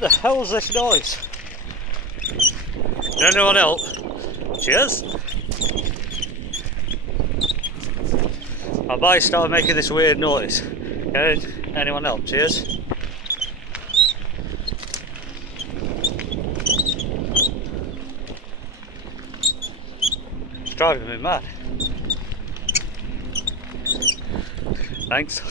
What the hell's this noise? Did anyone help? Cheers. My bike started making this weird noise. Anyone help? Cheers. It's driving me mad. Thanks.